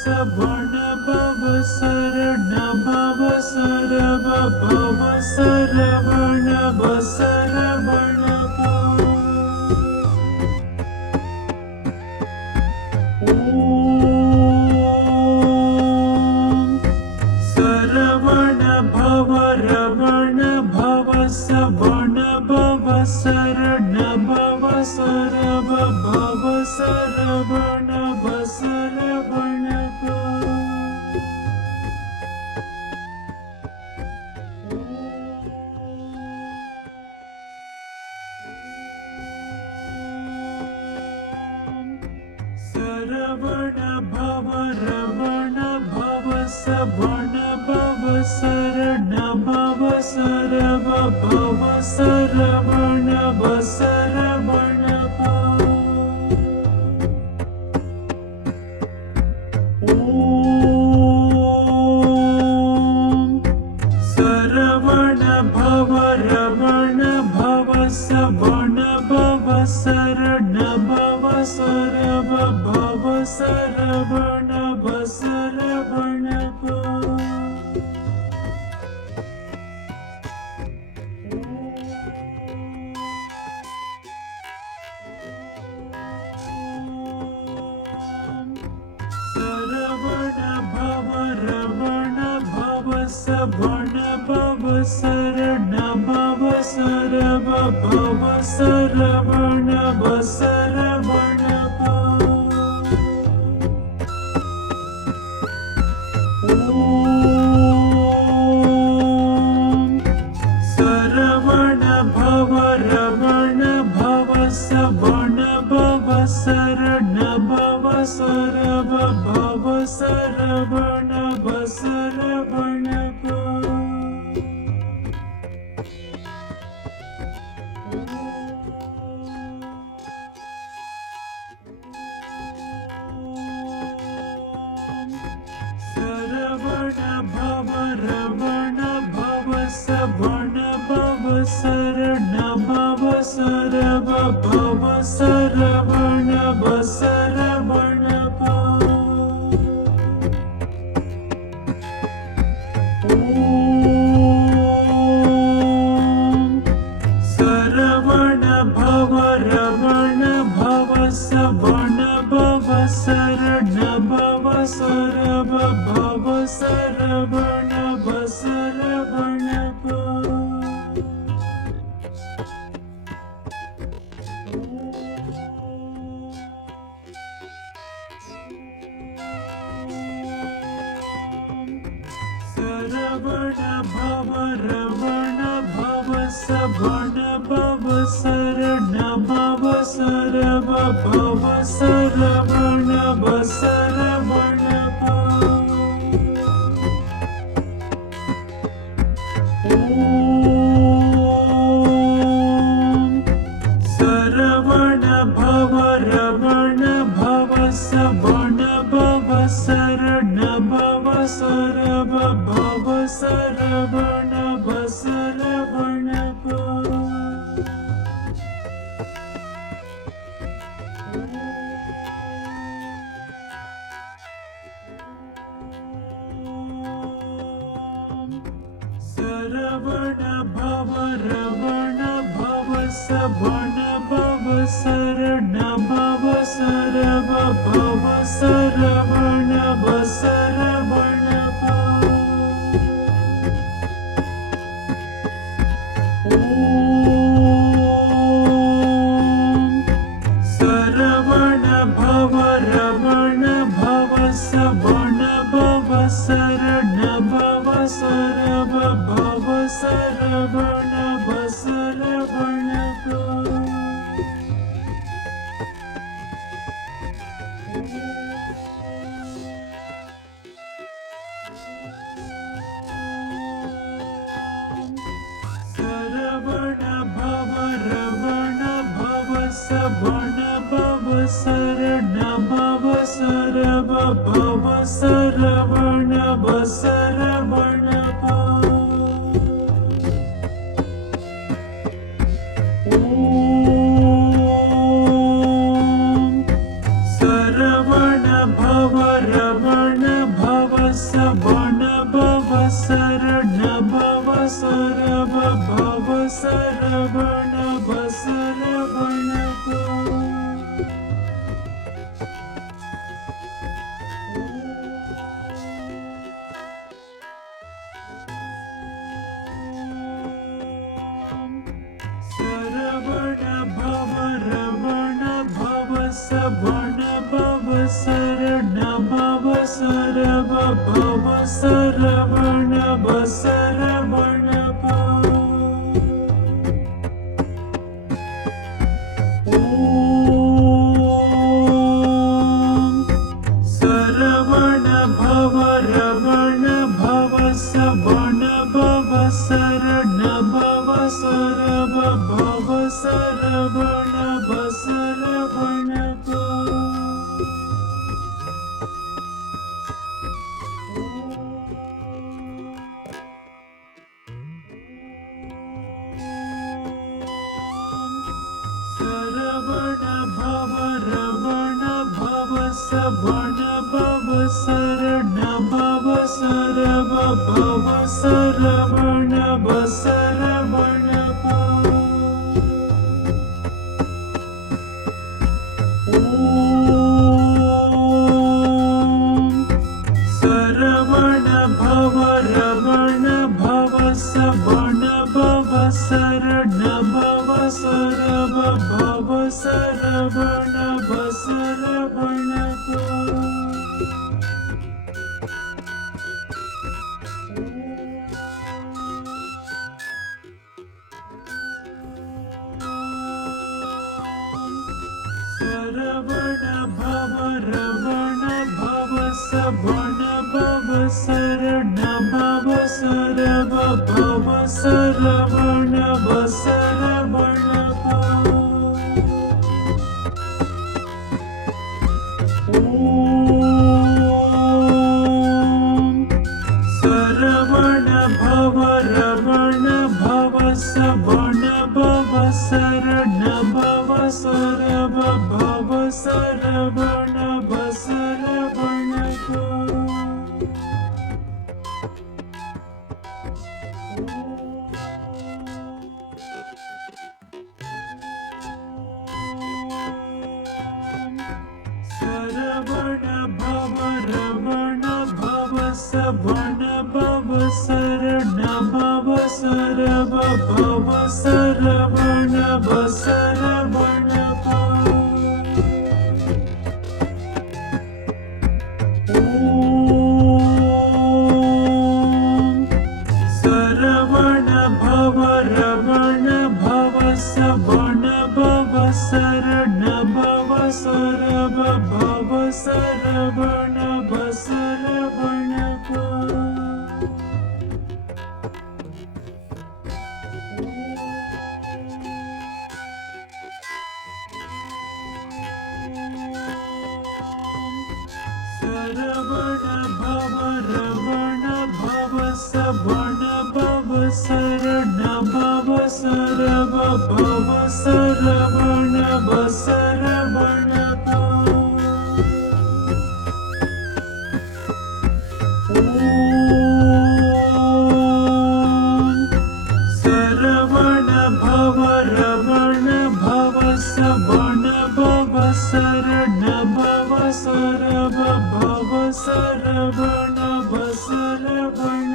सवर्ण भव शरण भव सरव भव सरवण सरवण सरवण भव रवण भव सवर्ण भव शरण भव सरव भव सरवण सरवण सरवण भव रवण भव सवर्ण भव शरण भव सरव भव सरवण सरवण सरवण भव रवण भव सवर्ण भव शरण भव सरव भव सरवण सरवण सरवण भव रवण भव सवर्ण भव शरण भव सरव भव सरवण सरवण सरवण भव रवण भव सवर्ण भव शरण भव सरव भव सरवण सरवण सरवण भव रवण भव सवर्ण भव शरण भव सरव भव सरवण सरवण सरवण भव रवण भव सवर्ण भव शरण भव सरव भव सरवण सरवण सरवण भव रवण भव सवर्ण भव शरण भव सरव भव सरवण सरवण सरवण भव रवण भव सवर्ण भव शरण भव सरव भव सरवण सरवण सरवण भव रवण भव सवर्ण भव शरण भव सरव भव सरवण सरवण सरवण भव रवण भव सवर्ण भव शरण भव सरव भव सरवण सरवण सरवण भव रवण भव सवर्ण भव शरण भव सरव भव सरवण सरवण सरवण भव रवण ಸರವಣ ಬಸರವಣ ಸರವಣ ಭವ ರಮಣ ಭವ ಸವಣ ಭವ ಸರಣ ಭವ ಸರವ ಭವ ಸರವಣ ಬಸರವಣ ಸರವಣ ಭವ ರಮಣ ಭವ ಸವಣ ಭವ ಸರಣ ಭವ ಸರವ ಭವ ಸರವಣ ಬಸರವಣ ಸರವಣ ಭವ ರಮಣ ಭವ ಸವಣ ಭವ ಸರಣ ಭವ ಸರವ ಭವ ಸರವಣ ಬಸರವಣ ಸರವಣ ಭವ ರಮಣ ಭವ ಸವಣ ಭವ ಸರಣ ಭವ ಸರವ ಭವ ಸರವಣ ಬಸರವಣ ಸರವಣ ಭವ ರಮಣ ಭವ ಸವಣ ಭವ ಸರಣ ಭವ ಸರವ ಭವ ಸರವಣ ಬಸರವಣ ಸರವಣ ಭವ ರಮಣ ಭವ ಸವಣ ಭವ ಸರಣ ಭವ ಸರವ ಭವ ಸರವಣ ಬಸರವಣ ಸರವಣ ಭವ ರಮಣ ಭವ ಸವಣ ಭವ ಸರಣ ಭವ ಸರವ ಭವ ಸರವಣ ಬಸರವಣ ಸರವಣ ಭವ ರಮಣ ಭವ ಸವಣ ಭವ ಸರಣ ಭವ ಸರವ ಭವ ಸರವಣ ಬಸರವಣ ಸರವಣ ಭವ ರಮಣ ಭವ ಸವಣ ಭವ ಸರಣ ಭವ ಸರವ ಭವ ಸರವಣ ಬಸರವಣ ಸರವಣ ಭವ ರಮಣ ಭವ ಸವಣ ಭವ ಸರಣ ಭವ ಸರವ ಭವ ಸರವಣ ಬಸರವಣ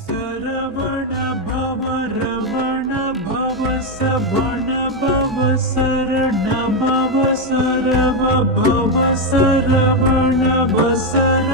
ಸರವಣ ಭವ ರಮಣ ಭವ ಸವಣ ಭವ ಸರಣ ಭವ ಸರವ ಭವ ಸರವಣ ಬಸರ